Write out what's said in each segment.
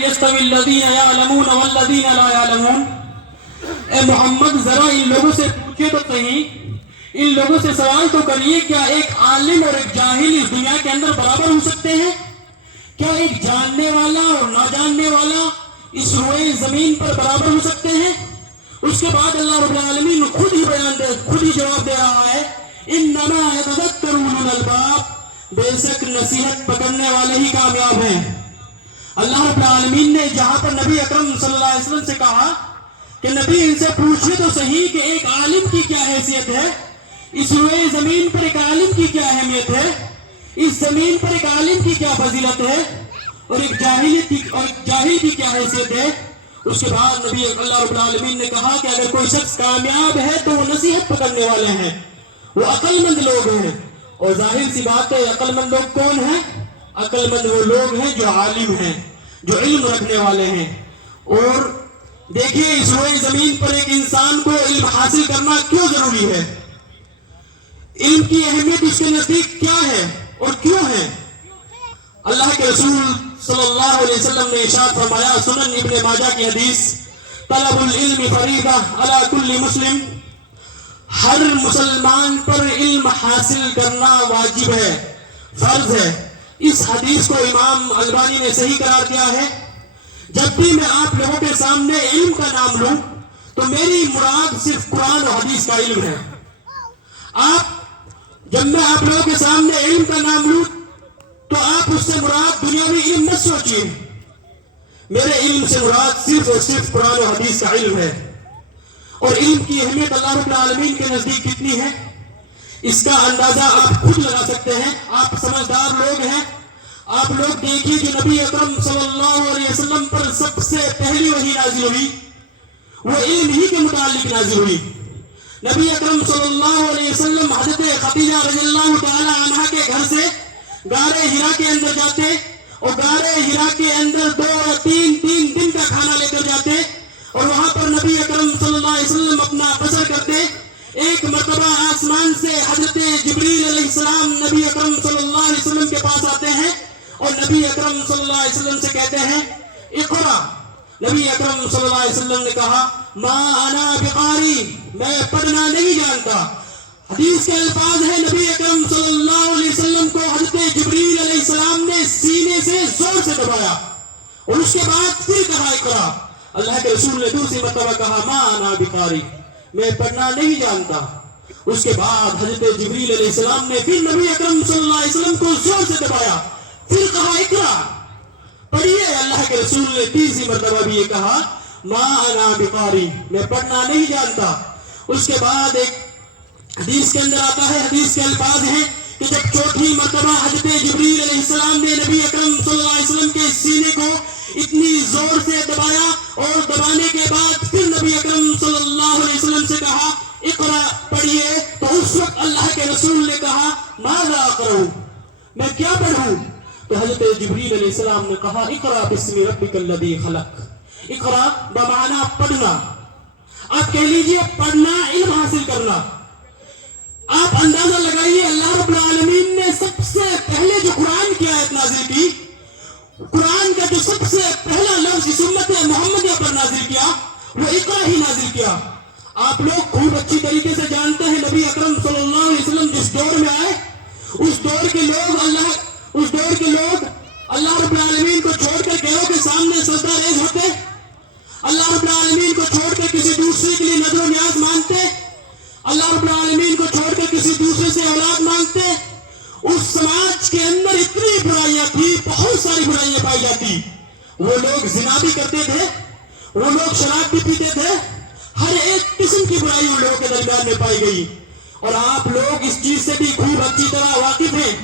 یستوی الذین یعلمون والذین لا یعلمون، اے محمد ذرا ان لوگوں سے پوچھے تو صحیح، ان لوگوں سے سوال تو کریے، کیا ایک عالم اور ایک جاہل اس دنیا کے اندر برابر ہو سکتے ہیں؟ کیا ایک جاننے والا اور نہ جاننے والا اس روئے زمین پر برابر ہو سکتے ہیں؟ اس کے بعد اللہ رب العالمین خود ہی جواب دے رہا ہے، انما یتذکر اولو الالباب، بے شک نصیحت پکڑنے والے ہی کامیاب ہیں۔ اللہ رب العالمین نے جہاں پر نبی اکرم صلی اللہ علیہ وسلم سے کہا کہ نبی ان سے پوچھے تو صحیح کہ ایک عالم کی کیا حیثیت ہے، اس روئے زمین پر ایک عالم کی کیا اہمیت ہے، اس زمین پر ایک عالم کی کیا فضیلت ہے، اور ایک جاہل کی کیا حیثیت ہے۔ اس کے بعد نبی اللہ رب العالمین نے کہا کہ اگر کوئی شخص کامیاب ہے تو وہ نصیحت پکڑنے والے ہیں، وہ عقل مند لوگ ہیں۔ اور ظاہر سی بات ہے، عقل مند لوگ کون ہیں؟ عقل مند وہ لوگ ہیں جو عالم ہیں، جو علم رکھنے والے ہیں۔ اور دیکھیے اس روئے زمین پر ایک انسان کو علم حاصل کرنا کیوں ضروری ہے، علم کی اہمیت اس کے نزدیک کیا ہے اور کیوں ہے؟ اللہ کے رسول صلی اللہ علیہ وسلم نے ارشاد فرمایا، سنن ابن ماجہ کی حدیث، طلب العلم فریضہ علی کل مسلم، ہر مسلمان پر علم حاصل کرنا واجب ہے، فرض ہے۔ اس حدیث کو امام البانی نے صحیح قرار دیا ہے۔ جب بھی میں آپ لوگوں کے سامنے علم کا نام لوں تو میری مراد صرف قرآن اور حدیث کا علم ہے۔ جب میں آپ لوگوں کے سامنے علم کا نام لوں تو آپ اس سے مراد دنیاوی علم مت سوچیے، میرے علم سے مراد صرف اور صرف قرآن اور حدیث کا علم ہے۔ اور علم کی اہمیت اللہ رب العالمین کے نزدیک کتنی ہے، اس کا اندازہ آپ خود لگا سکتے ہیں۔ آپ سمجھدار لوگ ہیں، آپ لوگ دیکھیے جو نبی اکرم صلی اللہ علیہ وسلم پر سب سے پہلی وحی نازل ہوئی وہ علم ہی کے متعلق نازل ہوئی۔ نبی اکرم صلی اللہ علیہ وسلم حضرت خدیجہ رضی اللہ تعالی عنہا کے گھر سے غار حرا کے اندر جاتے اور غار حرا کے اندر 2 یا 3 دن کا کھانا لے کر جاتے اور وہاں پر نبی اکرم صلی اللہ علیہ وسلم اپنا بسر کرتے۔ ایک مرتبہ آسمان سے حضرت جبریل علیہ السلام نبی اکرم صلی اللہ علیہ وسلم کے پاس آتے ہیں اور نبی اکرم صلی اللہ علیہ وسلم سے کہتے ہیں اقرا۔ نبی اکرم صلی اللہ علیہ وسلم نے کہا ما انا بقاری، میں پڑھنا نہیں جانتا۔ حدیث کے الفاظ ہیں نبی اکرم صلی اللہ علیہ وسلم کو حضرت جبریل علیہ السلام نے سینے سے زور سے دبایا اور اس کے بعد پھر کہا اقرا۔ اللہ کے رسول نے دوسری مرتبہ کہا ما انا بقاری، میں پڑھنا نہیں جانتا۔ اس کے بعد حضرت جبریل علیہ السلام نے پھر نبی اکرم صلی اللہ علیہ وسلم کو زور سے دبایا، پھر کہا اقرا، پڑھیے۔ اللہ کے رسول نے تیسری مرتبہ بھی یہ کہا ما انا بقاری، میں پڑھنا نہیں جانتا۔ اس کے بعد ایک حدیث کے اندر آتا ہے، حدیث کے الفاظ ہیں کہ جب چوتھی مرتبہ حضرت جبریل علیہ السلام نے نبی اکرم صلی اللہ علیہ وسلم کے سینے کو اتنی زور سے دبایا اور دبانے کے بعد پھر نبی اکرم صلی اللہ علیہ وسلم سے کہا اقرا، پڑھیے، تو اس وقت اللہ کے رسول نے کہا ماذا اقرأ، میں کیا پڑھوں؟ تو حضرت جبریل علیہ السلام نے کہا اقرأ باسم ربک الذی خلق، اقرأ بمعنی پڑھنا۔ آپ کہہ لیجئے پڑھنا، علم حاصل کرنا۔ آپ اندازہ لگائیے اللہ رب العالمین نے سب سے پہلے جو قرآن کی آیت نازل کی، قرآن کا جو سب سے پہلا لفظ اس امت محمدیہ پر نازل کیا وہ اقرا ہی نازل کیا۔ آپ لوگ خوب اچھی طریقے سے جانتے ہیں نبی اکرم صلی اللہ علیہ وسلم جس دور میں آئے اس دور کے لوگ اللہ رب العالمین کو چھوڑ کر گھروں کے سامنے سجدہ ریز ہوتے، اللہ رب العالمین کو چھوڑ کر کسی دوسرے کے لیے نظر و نیاز مانگتے، اللہ رب العالمین کو چھوڑ کر کسی دوسرے سے اولاد مانگتے۔ اس سماج کے اندر اتنی برائیاں تھی، بہت ساری برائیاں پائی جاتی۔ وہ لوگ زنا بھی کرتے تھے، وہ لوگ شراب بھی پیتے تھے، ہر ایک قسم کی برائی ان لوگوں کے درمیان میں پائی گئی۔ اور آپ لوگ اس چیز سے بھی خوب اچھی طرح واقف ہیں،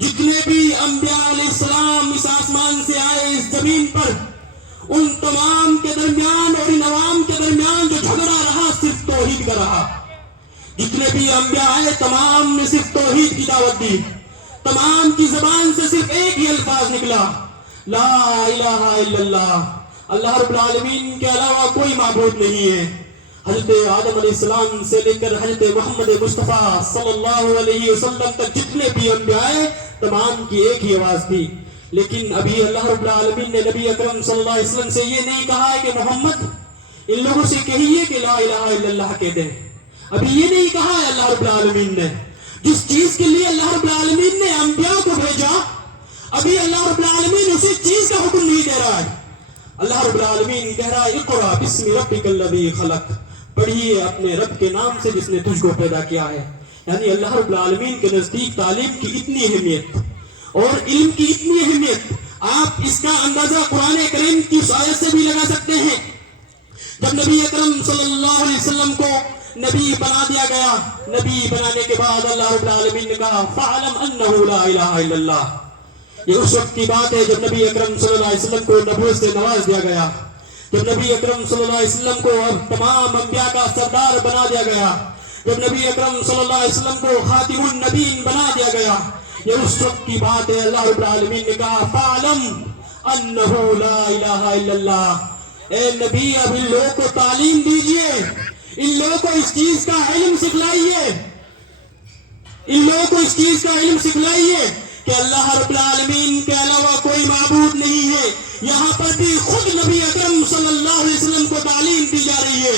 جتنے بھی انبیاء علیہ السلام اس آسمان سے آئے اس زمین پر، ان تمام کے درمیان اور ان عوام کے درمیان جو جھگڑا رہا صرف توحید کا رہا۔ جتنے بھی انبیاء آئے تمام نے صرف توحید کی دعوت دی، تمام کی زبان سے صرف ایک ہی الفاظ نکلا لا الہ الا اللہ، اللہ رب العالمین کے علاوہ کوئی معبود نہیں ہے۔ حضرت آدم علیہ السلام سے لے کر حضرت محمد مصطفیٰ صلی اللہ علیہ وسلم تک جتنے بھی انبیاء آئے تمام کی ایک ہی آواز تھی لیکن ابھی اللہ رب العالمین نے نبی اکرم صلی اللہ علیہ وسلم سے یہ نہیں کہا ہے کہ محمد ان لوگوں سے کہیے کہ لا الہ الا اللہ کہہ دیں. ابھی یہ نہیں کہا ہے اللہ رب العالمین نے. جس چیز کے لیے اللہ رب العالمین نے انبیاء کو بھیجا ابھی اللہ رب العالمین اسی چیز کا حکم نہیں دے رہا ہے. اللہ رب العالمین کہہ رہا ہے اقرا بسم ربک الذی خلق، پڑھیے اپنے رب کے نام سے جس نے تجھ کو پیدا کیا ہے. یعنی اللہ رب العالمین کے نزدیک تعلیم کی اتنی اہمیت اور علم کی اتنی اہمیت، آپ اس کا اندازہ قرآن کریم کی اس آیت سے بھی لگا سکتے ہیں. جب نبی اکرم صلی اللہ علیہ وسلم کو نبی بنا دیا گیا، نبی بنانے کے بعد اللہ رب العالمین نے کہا فَعْلَمْ أَنَّهُ لَا إِلَهَ إِلَّا اللَّهُ. یہ اس وقت کی بات ہے جب نبی اکرم صلی اللہ علیہ وسلم کو نبوت سے نواز دیا گیا، جب نبی اکرم صلی اللہ علیہ وسلم کو اب تمام انبیاء کا سردار بنا دیا گیا، جب نبی اکرم صلی اللہ علیہ وسلم کو خاتم النبیین بنا دیا گیا. یہ اس وقت کی بات ہے. اللہ رب العالمین نے کہا فَعْلَمْ أَنَّهُ لَا إِلَهَ إِلَّا اللَّهُ. اے نبی اب ان لوگوں کو تعلیم دیجئے، ان لوگوں کو اس چیز کا علم سکھلائیے، ان لوگوں کو اس چیز کا علم سکھلائیے کہ اللہ رب العالمین کے علاوہ کوئی معبود نہیں ہے. یہاں پر بھی خود نبی اکرم صلی اللہ علیہ وسلم کو تعلیم دی جا رہی ہے.